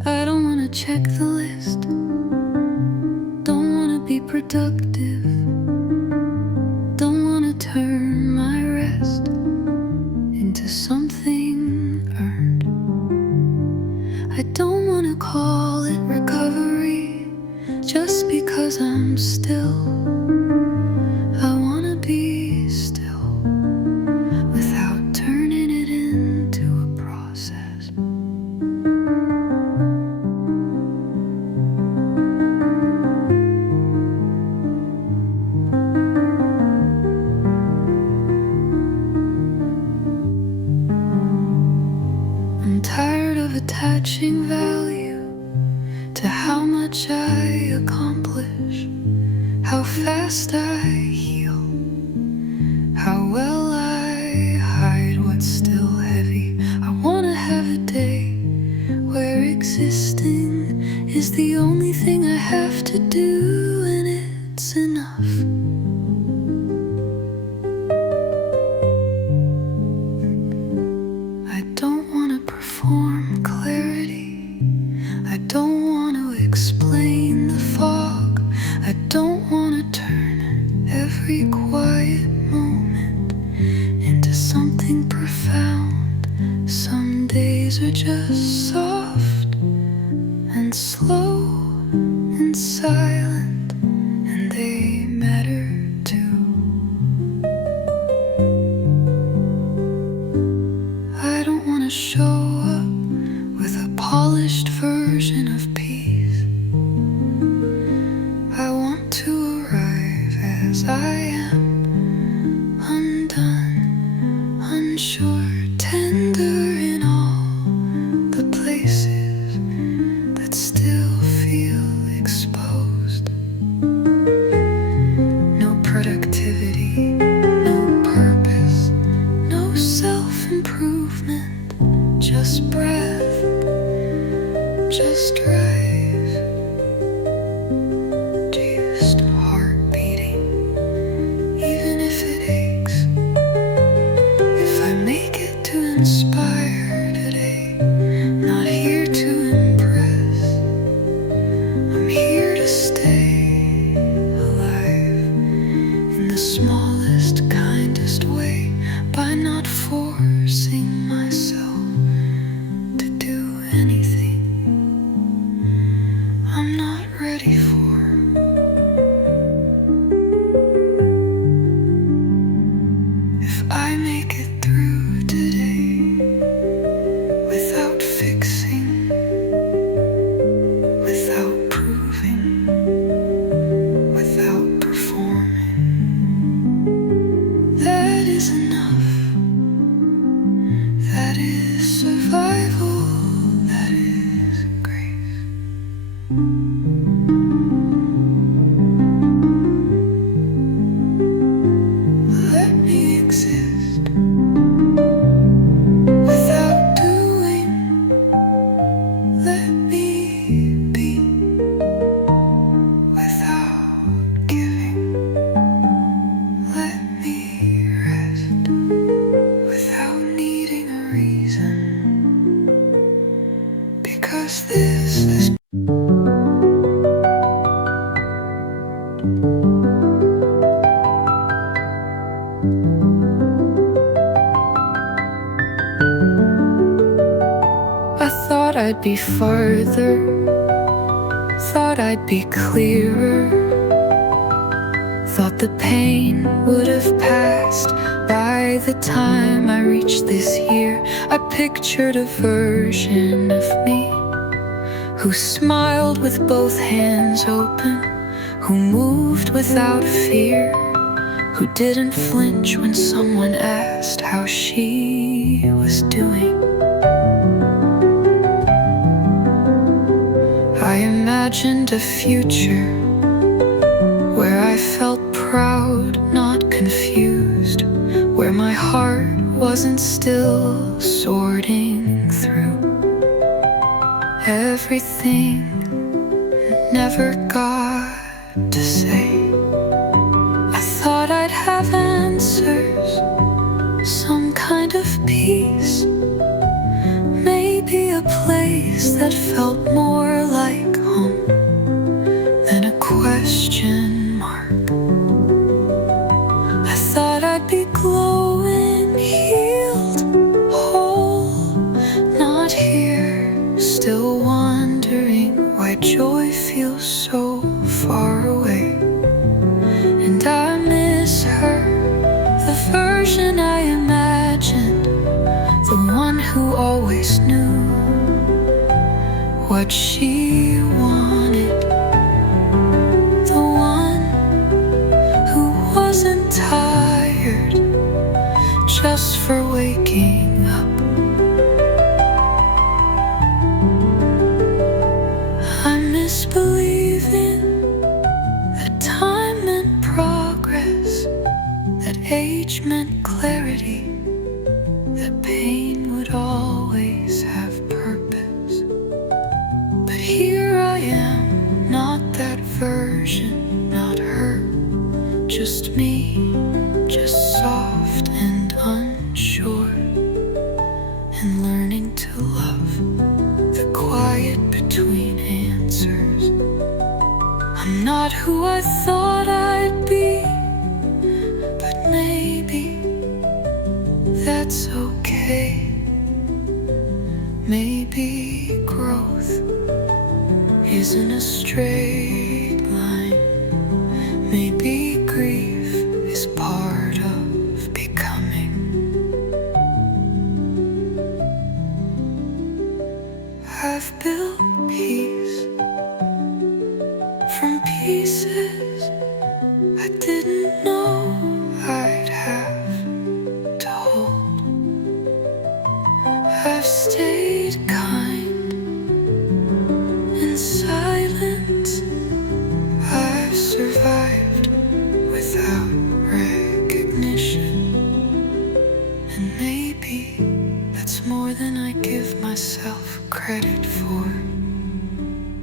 I don't wanna check the list, don't wanna be productive, don't wanna turn my rest into something earned. I don't wanna call it recovery just because I'm still. I wanna be still without turning it into a process. I'm tired of attaching value to how much I accomplish, how fast I heal, how well I hide what's still heavy. I wanna have a day where existing is the only thing I have to do, and it's enough. I don't wanna perform clarity, I don't want to explain the fog, I don't want to turn every quiet moment into something profound. Some days are just soft and slow and silent, and they matter too. I don't want to show up with a polished version of peace. I want to arrive as I am, undone, unsure, tender in all the places that still feel exposed. No productivity, no purpose, no self-improvement, just breath, just drive, just heart beating, even if it aches. If I make it to inspire today, not here to impress, I'm here to stay alive in the smallest, kindest way, by not forcing myself to do anything I'm not ready for. If I make it through today without fixing, without proving, without performing, that is enough. That is survival, that is grace. Let me I'd be farther, thought I'd be clearer, thought the pain would have passed by the time I reached this year. I pictured a version of me who smiled with both hands open, who moved without fear, who didn't flinch when someone asked how she was doing. I imagined a future where I felt proud, not confused, where my heart wasn't still sorting through everything I never got to say. I thought I'd have answers, some kind of peace, maybe a place that felt more like home than a question mark. I thought I'd be glowing, healed, whole, not here, still wondering why joy feels so far away. And I miss her, the version I imagined, the one who always knew what she wanted, the one who wasn't tired just for waking up. I miss believing that time meant progress, that age meant clarity, that pain would always have purpose. But here I am, not that version, not her, just me, just soft and unsure, and learning to love the quiet between answers. I'm not who I thought I'd be, but maybe that's okay. Maybe growth isn't a straight line. Maybe grief is part of becoming. I've built peace from pieces I didn't know I'd have to hold. I've stayed kind in silence. I've survived without recognition. And maybe that's more than I give myself credit for.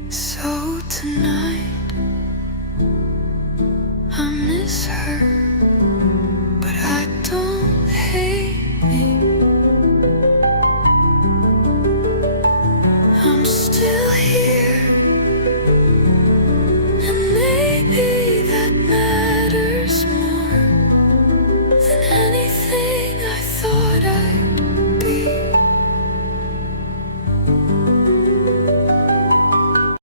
So tonight